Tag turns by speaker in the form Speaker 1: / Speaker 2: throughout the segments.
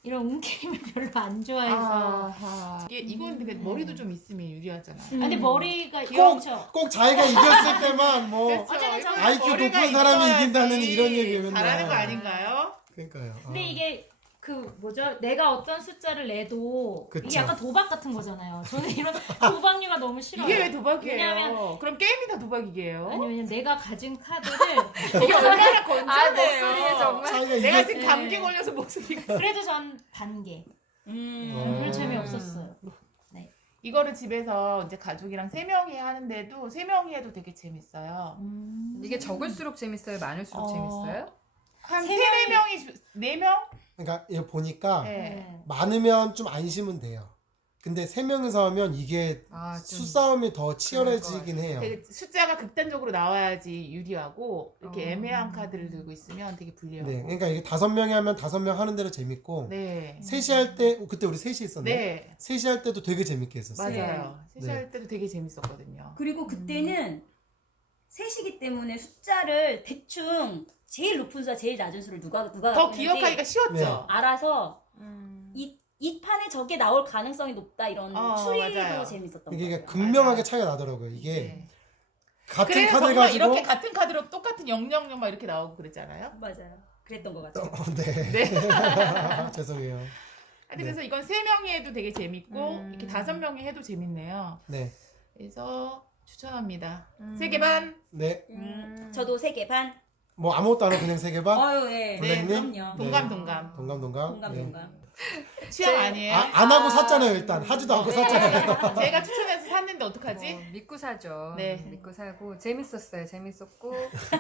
Speaker 1: 이런 운게임을 별로 안 좋아해서.
Speaker 2: 이건 근데 머리도 좀 있으면 유리하잖아.
Speaker 1: 근데 머리가
Speaker 3: 꼭 자기가 이겼을 때만 뭐
Speaker 2: 그렇죠.
Speaker 3: IQ
Speaker 2: 머리가
Speaker 3: 높은 사람이
Speaker 2: 있어야지
Speaker 3: 이긴다는 이런 얘기 맨날.
Speaker 2: 잘하는 거 아닌가요?
Speaker 3: 그러니까요.
Speaker 1: 근데 이게 내가 어떤 숫자를 내도
Speaker 3: 그쵸.
Speaker 1: 이게 약간 도박 같은 거잖아요. 저는 이런 도박류가 너무 싫어요.
Speaker 2: 이게 왜 도박이에요?
Speaker 1: 왜냐면
Speaker 2: 그럼 게임이 다 도박이게요?
Speaker 1: 아니 왜냐면 내가 가진 카드를
Speaker 2: 이게 얼마나 건전해요.
Speaker 4: 목소리에 정말.
Speaker 3: 자기가
Speaker 2: 내가
Speaker 3: 이겼...
Speaker 2: 지금 감기 걸려서 목소리가.
Speaker 1: 그래도 전 반개. 별 재미없었어요.
Speaker 2: 이거를 집에서 이제 가족이랑 3명이 하는데도 3명이 해도 되게 재밌어요.
Speaker 4: 이게 적을수록 재밌어요? 많을수록 재밌어요?
Speaker 2: 한
Speaker 1: 세
Speaker 2: 3-4명이 4명?
Speaker 3: 그러니까 이거 보니까
Speaker 2: 네.
Speaker 3: 많으면 좀 안심은 돼요. 근데 3명이서 하면 이게
Speaker 4: 좀
Speaker 3: 수싸움이 더 치열해지긴 해요.
Speaker 2: 되게 숫자가 극단적으로 나와야지 유리하고 이렇게
Speaker 4: 어.
Speaker 2: 애매한 카드를 들고 있으면 되게 불리하고.
Speaker 3: 네, 그러니까 이게 5명이 하면 5명 하는 대로 재밌고
Speaker 2: 네.
Speaker 3: 셋이 할 때 그때 우리 셋이 있었네.
Speaker 2: 네.
Speaker 3: 셋이 할 때도 되게 재밌게 했었어요.
Speaker 2: 맞아요. 셋이
Speaker 3: 네.
Speaker 2: 할 때도 되게 재밌었거든요.
Speaker 5: 그리고 그때는 셋이기 때문에 숫자를 대충 제일 높은 수와 제일 낮은 수를 누가
Speaker 2: 더
Speaker 5: 갖고 있는지
Speaker 2: 기억하기가 쉬웠죠.
Speaker 3: 네.
Speaker 5: 알아서 이 판에 저게 나올 가능성이 높다 이런 추리도
Speaker 2: 맞아요.
Speaker 5: 재밌었던 거
Speaker 3: 이게
Speaker 5: 같아요.
Speaker 3: 극명하게 차이가 나더라고요. 이게
Speaker 2: 네.
Speaker 3: 같은
Speaker 2: 그래서
Speaker 3: 카드
Speaker 2: 정말
Speaker 3: 가지고
Speaker 2: 이렇게 같은 카드로 똑같은 000 막 이렇게 나오고 그랬잖아요.
Speaker 5: 맞아요. 그랬던 것 같아요.
Speaker 3: 네.
Speaker 2: 네.
Speaker 3: 죄송해요.
Speaker 2: 아니, 그래서 이건 3명이 해도 되게 재밌고 이렇게 5명이 해도 재밌네요.
Speaker 3: 네.
Speaker 2: 그래서 추천합니다. 3개 반.
Speaker 3: 네.
Speaker 5: 저도 3개 반.
Speaker 3: 뭐 아무것도 안 하고 그냥 3개 반?
Speaker 5: 아유, 예.
Speaker 3: 블랙님?
Speaker 5: 그럼요.
Speaker 2: 동감.
Speaker 5: 동감.
Speaker 3: 네.
Speaker 2: 취향 아니에요?
Speaker 3: 안 하고 샀잖아요, 일단. 하지도 않고 샀잖아요.
Speaker 2: 제가 추천해서 샀는데 어떡하지?
Speaker 4: 믿고 사죠.
Speaker 2: 네.
Speaker 4: 믿고 사고 재밌었어요. 재밌었고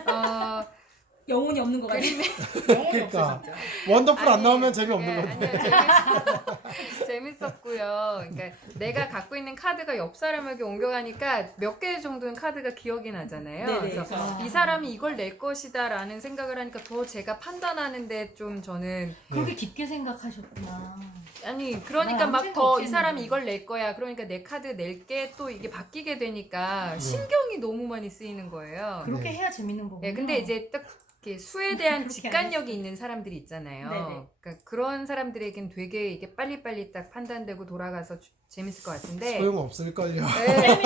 Speaker 5: 영혼이 없는 것 같아요.
Speaker 2: 영혼이
Speaker 3: 그러니까.
Speaker 2: 없어 진짜.
Speaker 3: 원더풀 안
Speaker 4: 아니,
Speaker 3: 나오면 재미없는
Speaker 4: 그게
Speaker 3: 건데.
Speaker 4: 아니요, 재밌었고요. 그러니까 내가 갖고 있는 카드가 옆 사람에게 옮겨가니까 몇 개 정도는 카드가 기억이 나잖아요.
Speaker 5: 네네.
Speaker 4: 그래서 이 사람이 이걸 낼 것이다라는 생각을 하니까 더 제가 판단하는데 좀 저는
Speaker 1: 그렇게 깊게 생각하셨구나.
Speaker 4: 아니 그러니까
Speaker 1: 아무
Speaker 4: 막
Speaker 1: 생각
Speaker 4: 더 이
Speaker 1: 없었는데.
Speaker 4: 사람이 이걸 낼 거야. 그러니까 내 카드 낼게 또 이게 바뀌게 되니까 신경이 너무 많이 쓰이는 거예요.
Speaker 1: 그렇게
Speaker 3: 네.
Speaker 1: 해야 재밌는 거군요.
Speaker 4: 네, 근데 이제 딱 이렇게 수에 대한 직관력이 있는 사람들이 있잖아요.
Speaker 5: 네네.
Speaker 4: 그러니까 그런 사람들에겐 되게 이게 빨리빨리 딱 판단되고 돌아가서 재밌을 것 같은데.
Speaker 3: 소용없을걸요.
Speaker 4: 네.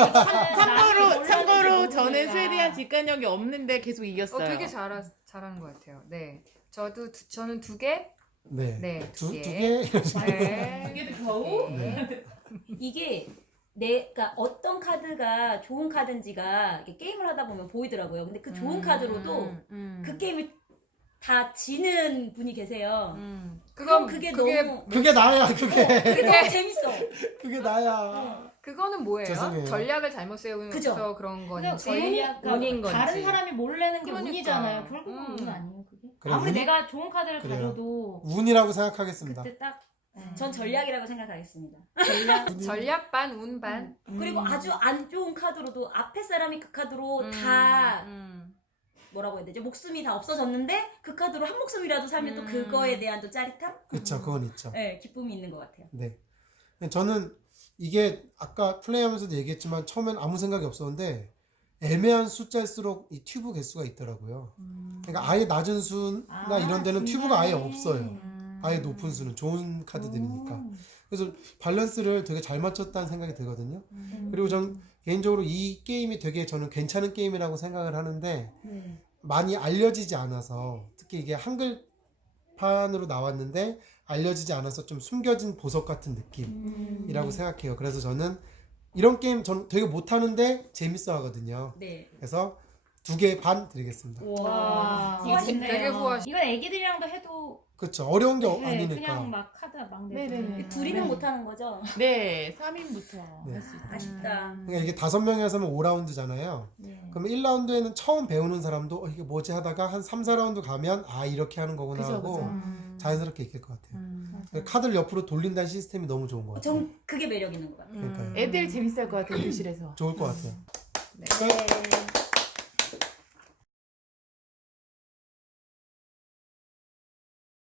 Speaker 2: 참고로 저는 수에 대한 직관력이 없는데 계속 이겼어요.
Speaker 4: 되게 잘하는 것 같아요. 네, 저는 2개.
Speaker 3: 네.
Speaker 4: 네,
Speaker 3: 두
Speaker 4: 2개.
Speaker 3: 개?
Speaker 4: 네.
Speaker 2: 두 개도 겨우?
Speaker 4: 네.
Speaker 5: 이게 그러니까 어떤 카드가 좋은 카드인지가 이렇게 게임을 하다 보면 보이더라고요. 근데 그 좋은 카드로도 그 게임을 다 지는 분이 계세요. 그럼 그게 너무
Speaker 3: 그게 나야, 그게.
Speaker 5: 그게 너무 재밌어.
Speaker 3: 그게 나야.
Speaker 4: 그거는 뭐예요?
Speaker 3: 죄송해요.
Speaker 4: 전략을 잘못 세워서
Speaker 5: 그죠?
Speaker 4: 그런
Speaker 1: 그러니까
Speaker 4: 건지
Speaker 1: 다른
Speaker 4: 운인 건지.
Speaker 1: 사람이 몰래는 게
Speaker 4: 그러니까.
Speaker 1: 운이잖아요. 결국은 운 아니에요, 그게?
Speaker 3: 그래,
Speaker 1: 아무리
Speaker 3: 운이-
Speaker 1: 내가 좋은 카드를
Speaker 3: 그래요.
Speaker 1: 가져도
Speaker 3: 운이라고 생각하겠습니다.
Speaker 1: 그때 딱
Speaker 5: 전 전략이라고 생각하겠습니다.
Speaker 4: 전략 반, 운 반.
Speaker 5: 그리고 아주 안 좋은 카드로도 앞에 사람이 그 카드로 다 뭐라고 해야 되죠? 목숨이 다 없어졌는데 그 카드로 한 목숨이라도 살면 또 그거에 대한 또 짜릿함?
Speaker 3: 그쵸, 그건 있죠.
Speaker 5: 네, 기쁨이 있는 것 같아요.
Speaker 3: 네. 저는 이게 아까 플레이하면서도 얘기했지만 처음엔 아무 생각이 없었는데 애매한 숫자일수록 이 튜브 개수가 있더라고요. 그러니까 아예 낮은 수나 이런 데는 튜브가 아예 없어요. 아예 높은 수는 좋은 카드들이니까. 그래서 밸런스를 되게 잘 맞췄다는 생각이 들거든요. 그리고 전 개인적으로 이 게임이 되게 저는 괜찮은 게임이라고 생각을 하는데 많이 알려지지 않아서 특히 이게 한글판으로 나왔는데 알려지지 않아서 좀 숨겨진 보석 같은 느낌이라고 생각해요. 그래서 저는 이런 게임 저는 되게 못하는데 재밌어 하거든요.
Speaker 5: 네.
Speaker 3: 그래서 2개 반 드리겠습니다.
Speaker 1: 와,
Speaker 5: 이거
Speaker 4: 되게 후하시-
Speaker 1: 이건 애기들이랑도 해도
Speaker 3: 그렇죠. 어려운 게
Speaker 1: 네,
Speaker 3: 아니니까.
Speaker 1: 그냥 막 카드 막 내고.
Speaker 2: 네네네.
Speaker 5: 둘이는 못하는 거죠?
Speaker 2: 네, 3인부터
Speaker 3: 네.
Speaker 2: 할 수 있다.
Speaker 5: 아쉽다.
Speaker 3: 그러니까 이게 5명이서 하면 5라운드잖아요.
Speaker 1: 네.
Speaker 3: 그럼 1라운드에는 처음 배우는 사람도 이게 뭐지 하다가 한 3, 4라운드 가면 이렇게 하는 거구나
Speaker 2: 그죠,
Speaker 3: 하고
Speaker 2: 그죠.
Speaker 3: 자연스럽게 익힐 것 같아요. 카드를 옆으로 돌린다는 시스템이 너무 좋은 것 같아요.
Speaker 5: 전 그게 매력 있는 것 같아요.
Speaker 3: 그러니까요.
Speaker 2: 애들 재밌을 것 같아요, 교실에서.
Speaker 3: 좋을 것 같아요.
Speaker 4: 네.
Speaker 5: 네.